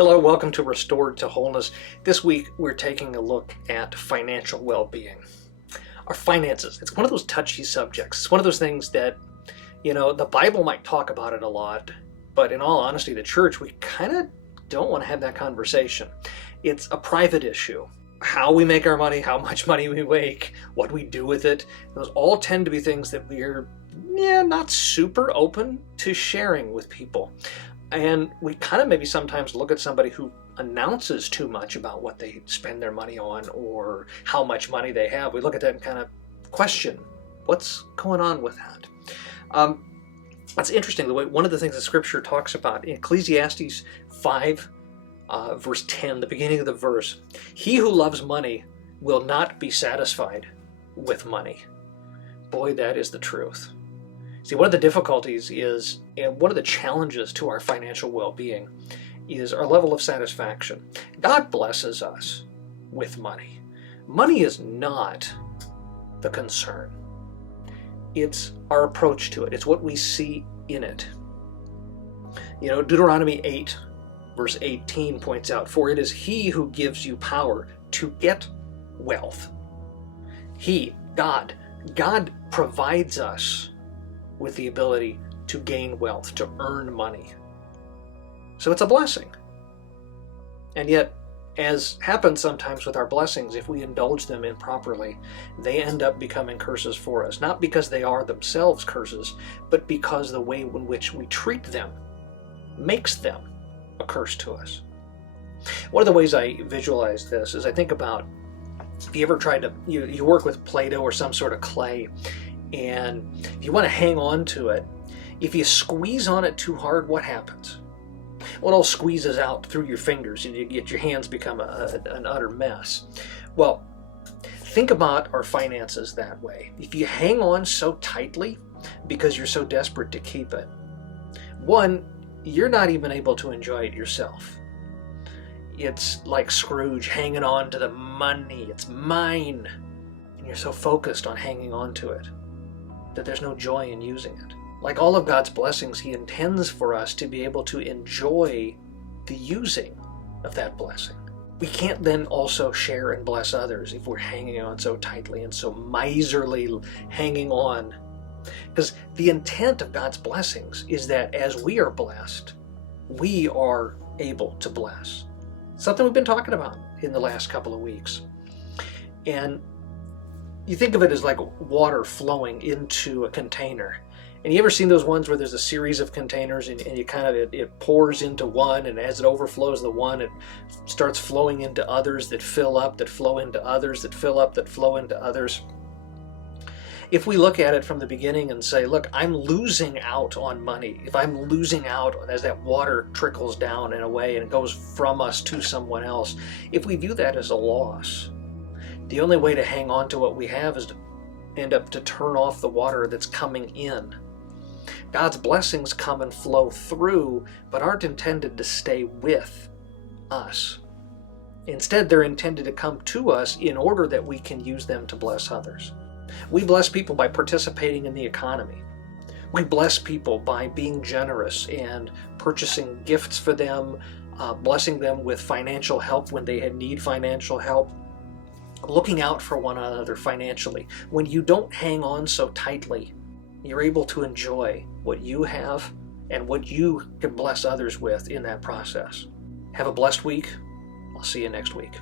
Hello, welcome to Restored to Wholeness. This week we're taking a look at financial well-being. Our finances, it's one of those touchy subjects. It's one of those things that, the Bible might talk about it a lot, but in all honesty, the church, we kind of don't want to have that conversation. It's a private issue. How we make our money, how much money we make, what we do with it, those all tend to be things that we're not super open to sharing with people. And we kind of maybe sometimes look at somebody who announces too much about what they spend their money on or how much money they have. We look at that and kind of question what's going on with that. That's interesting. The way one of the things that Scripture talks about in Ecclesiastes 5, verse 10, the beginning of the verse, he who loves money will not be satisfied with money. Boy, that is the truth. See, one of the difficulties is, and one of the challenges to our financial well-being is our level of satisfaction. God blesses us with money. Money is not the concern. It's our approach to it. It's what we see in it. Deuteronomy 8, verse 18 points out, "For it is he who gives you power to get wealth." God provides us with the ability to gain wealth, to earn money. So it's a blessing. And yet, as happens sometimes with our blessings, if we indulge them improperly, they end up becoming curses for us. Not because they are themselves curses, but because the way in which we treat them makes them a curse to us. One of the ways I visualize this is I think about, if you ever tried to, you work with Play-Doh or some sort of clay, and if you want to hang on to it, if you squeeze on it too hard, what happens? Well, it all squeezes out through your fingers and your hands become an utter mess. Well, think about our finances that way. If you hang on so tightly because you're so desperate to keep it, one, you're not even able to enjoy it yourself. It's like Scrooge hanging on to the money. It's mine. And you're so focused on hanging on to it that there's no joy in using it. Like all of God's blessings, He intends for us to be able to enjoy the using of that blessing. We can't then also share and bless others if we're hanging on so tightly and so miserly hanging on. Because the intent of God's blessings is that as we are blessed, we are able to bless. Something we've been talking about in the last couple of weeks. And you think of it as like water flowing into a container. And you ever seen those ones where there's a series of containers and you it pours into one, and as it overflows the one, it starts flowing into others that fill up, that flow into others, that fill up, that flow into others. If we look at it from the beginning and say, look, I'm losing out on money. If I'm losing out as that water trickles down in a way and it goes from us to someone else, if we view that as a loss, the only way to hang on to what we have is to end up to turn off the water that's coming in. God's blessings come and flow through, but aren't intended to stay with us. Instead, they're intended to come to us in order that we can use them to bless others. We bless people by participating in the economy. We bless people by being generous and purchasing gifts for them, blessing them with financial help when they need financial help, looking out for one another financially. When you don't hang on so tightly, you're able to enjoy what you have and what you can bless others with in that process. Have a blessed week. I'll see you next week.